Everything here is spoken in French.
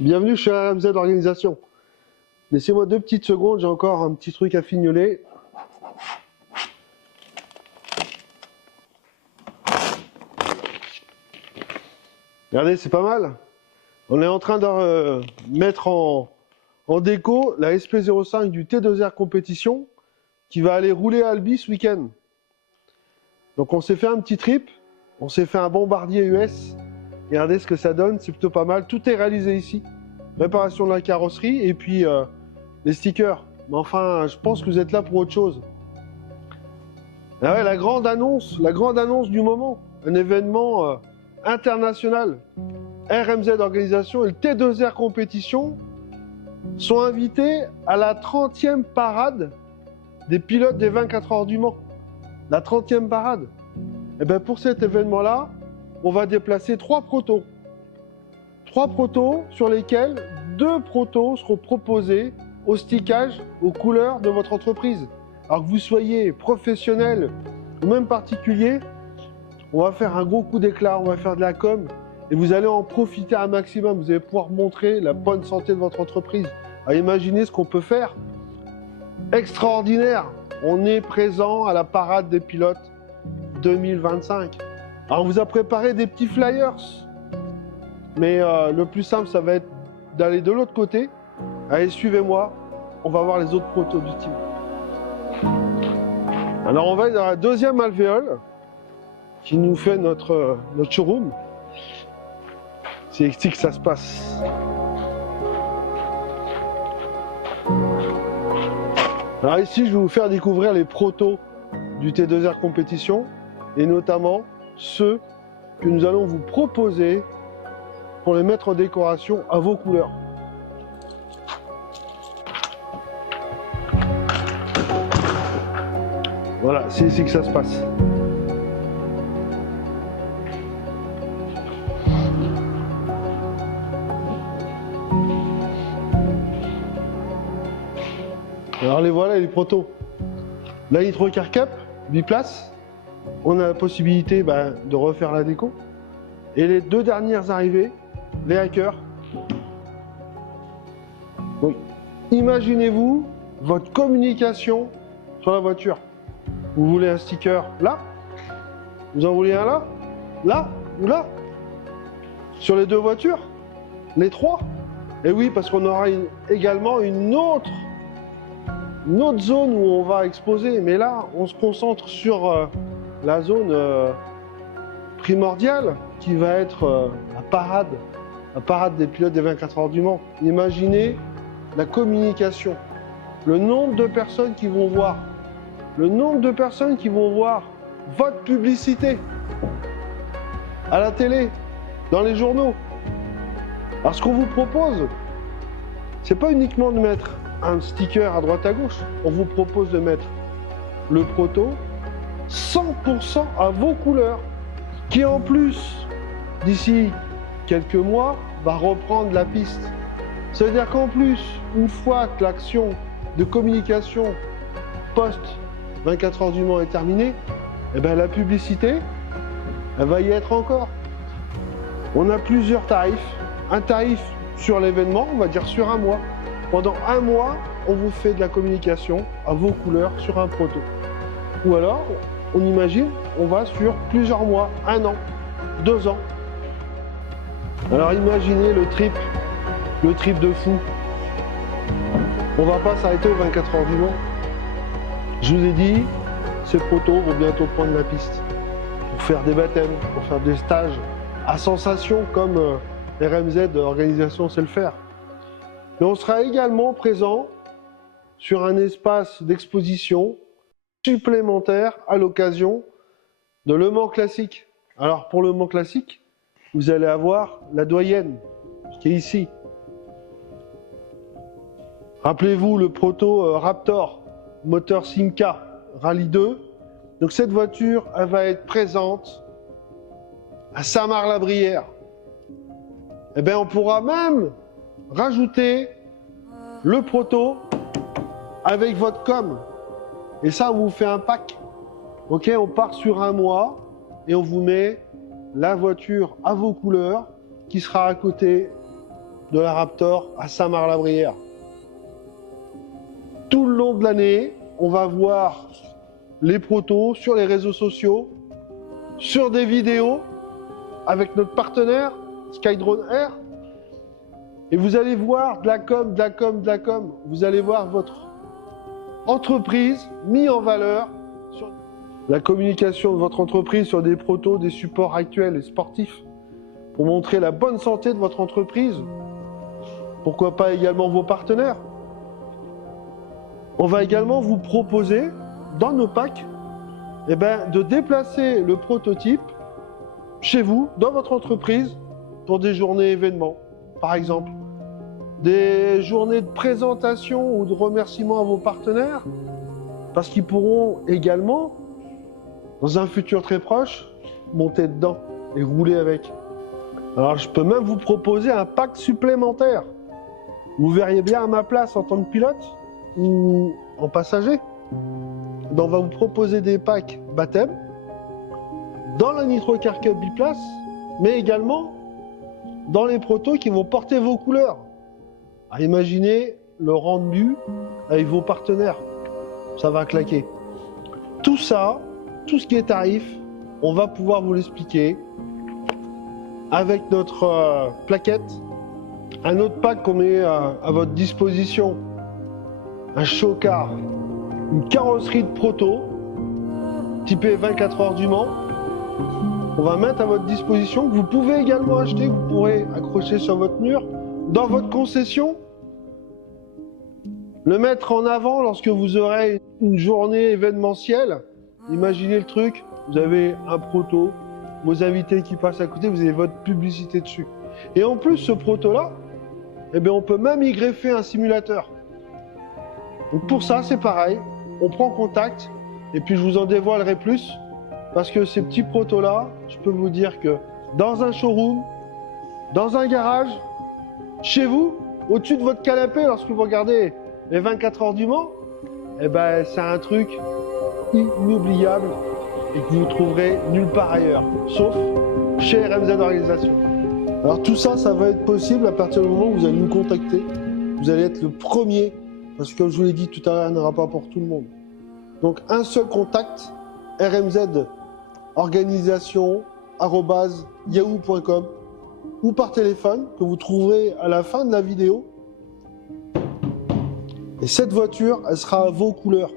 Bienvenue chez RMZ Organisation. Laissez-moi 2 petites secondes, j'ai encore un petit truc à fignoler. Regardez, c'est pas mal. On est en train de mettre en déco la SP05 du T2R Compétition qui va aller rouler à Albi ce week-end. Donc on s'est fait un petit trip, on s'est fait un bombardier US. Regardez ce que ça donne, c'est plutôt pas mal. Tout est réalisé ici. Réparation de la carrosserie et puis les stickers. Mais enfin, je pense que vous êtes là pour autre chose. Ah ouais, la grande annonce du moment. Un événement international. RMZ Organisation et le T2R Compétition sont invités à la 30e parade des pilotes des 24 heures du Mans. La 30e parade. Et bien pour cet événement-là, on va déplacer 3 protos. 3 protos sur lesquels 2 protos seront proposés au stickage, aux couleurs de votre entreprise. Alors que vous soyez professionnel ou même particulier, on va faire un gros coup d'éclat, on va faire de la com et vous allez en profiter un maximum. Vous allez pouvoir montrer la bonne santé de votre entreprise. Alors imaginez ce qu'on peut faire. Extraordinaire! On est présent à la parade des pilotes 2025. Alors on vous a préparé des petits flyers. Mais le plus simple, ça va être d'aller de l'autre côté. Allez, suivez-moi. On va voir les autres protos du team. Alors, on va aller dans la 2e alvéole qui nous fait notre showroom. C'est ici que ça se passe. Alors ici, je vais vous faire découvrir les protos du T2R Compétition et notamment ceux que nous allons vous proposer pour les mettre en décoration à vos couleurs. Voilà, c'est ici que ça se passe. Alors les voilà les protos. La Nitro Car Cup, biplace. On a la possibilité de refaire la déco. Et les 2 dernières arrivées, les hackers. Donc, imaginez-vous votre communication sur la voiture. Vous voulez un sticker là? Vous en voulez un là? Là? Ou là? Sur les 2 voitures? Les 3? Et oui, parce qu'on aura également une autre zone où on va exposer. Mais là, on se concentre sur la zone primordiale qui va être la parade des pilotes des 24 heures du Mans. Imaginez la communication, le nombre de personnes qui vont voir, votre publicité à la télé, dans les journaux. Alors ce qu'on vous propose, c'est pas uniquement de mettre un sticker à droite à gauche, on vous propose de mettre le proto 100% à vos couleurs, qui en plus, d'ici quelques mois, va reprendre la piste. Ça veut dire qu'en plus, une fois que l'action de communication post-24 heures du Mans est terminée, eh ben, la publicité, elle va y être encore. On a plusieurs tarifs. Un tarif sur l'événement, on va dire sur un mois. Pendant un mois, on vous fait de la communication à vos couleurs sur un proto. Ou alors, on imagine, on va sur plusieurs mois, 1 an, 2 ans. Alors imaginez le trip de fou. On va pas s'arrêter aux 24 heures du Mans. Je vous ai dit, ces protos vont bientôt prendre la piste pour faire des baptêmes, pour faire des stages à sensation comme RMZ Organisation sait le faire. Mais on sera également présent sur un espace d'exposition supplémentaire à l'occasion de Le Mans Classique. Alors pour Le Mans Classique, vous allez avoir la doyenne qui est ici. Rappelez-vous le proto Raptor, moteur Simca Rallye 2. Donc cette voiture, elle va être présente à Saint-Marc-la-Brière. Eh bien on pourra même rajouter le proto avec votre com. Et ça, on vous fait un pack. Ok, on part sur un mois et on vous met la voiture à vos couleurs qui sera à côté de la Raptor à Saint-Marc-la-Brière. Tout le long de l'année, on va voir les protos sur les réseaux sociaux, sur des vidéos avec notre partenaire Skydrone Air. Et vous allez voir de la com, de la com, de la com. Vous allez voir votre entreprise mise en valeur sur la communication de votre entreprise sur des protos, des supports actuels et sportifs pour montrer la bonne santé de votre entreprise. Pourquoi pas également vos partenaires. On va également vous proposer dans nos packs de déplacer le prototype chez vous, dans votre entreprise, pour des journées événements, par exemple. Des journées de présentation ou de remerciement à vos partenaires, parce qu'ils pourront également, dans un futur très proche, monter dedans et rouler avec. Alors je peux même vous proposer un pack supplémentaire. Vous verriez bien à ma place en tant que pilote ou en passager. On va vous proposer des packs baptême dans la Nitro Car Cup biplace, mais également dans les protos qui vont porter vos couleurs. Imaginez le rendu avec vos partenaires, ça va claquer. Tout ça, tout ce qui est tarif, on va pouvoir vous l'expliquer avec notre plaquette, un autre pack qu'on met à votre disposition, un show-car, une carrosserie de proto, typée 24 heures du Mans. On va mettre à votre disposition, que vous pouvez également acheter, que vous pourrez accrocher sur votre mur, dans votre concession, le mettre en avant lorsque vous aurez une journée événementielle. Imaginez le truc, vous avez un proto, vos invités qui passent à côté, vous avez votre publicité dessus. Et en plus, ce proto-là, on peut même y greffer un simulateur. Donc pour ça, c'est pareil, on prend contact, et puis je vous en dévoilerai plus, parce que ces petits protos-là, je peux vous dire que dans un showroom, dans un garage, chez vous, au-dessus de votre canapé, lorsque vous regardez les 24 heures du Mans, c'est un truc inoubliable et que vous trouverez nulle part ailleurs, sauf chez RMZ Organisation. Alors tout ça, ça va être possible à partir du moment où vous allez nous contacter. Vous allez être le premier, parce que comme je vous l'ai dit tout à l'heure, il n'y en aura pas pour tout le monde. Donc un seul contact, RMZ Organisation@yahoo.com ou par téléphone, que vous trouverez à la fin de la vidéo. Et cette voiture, elle sera à vos couleurs.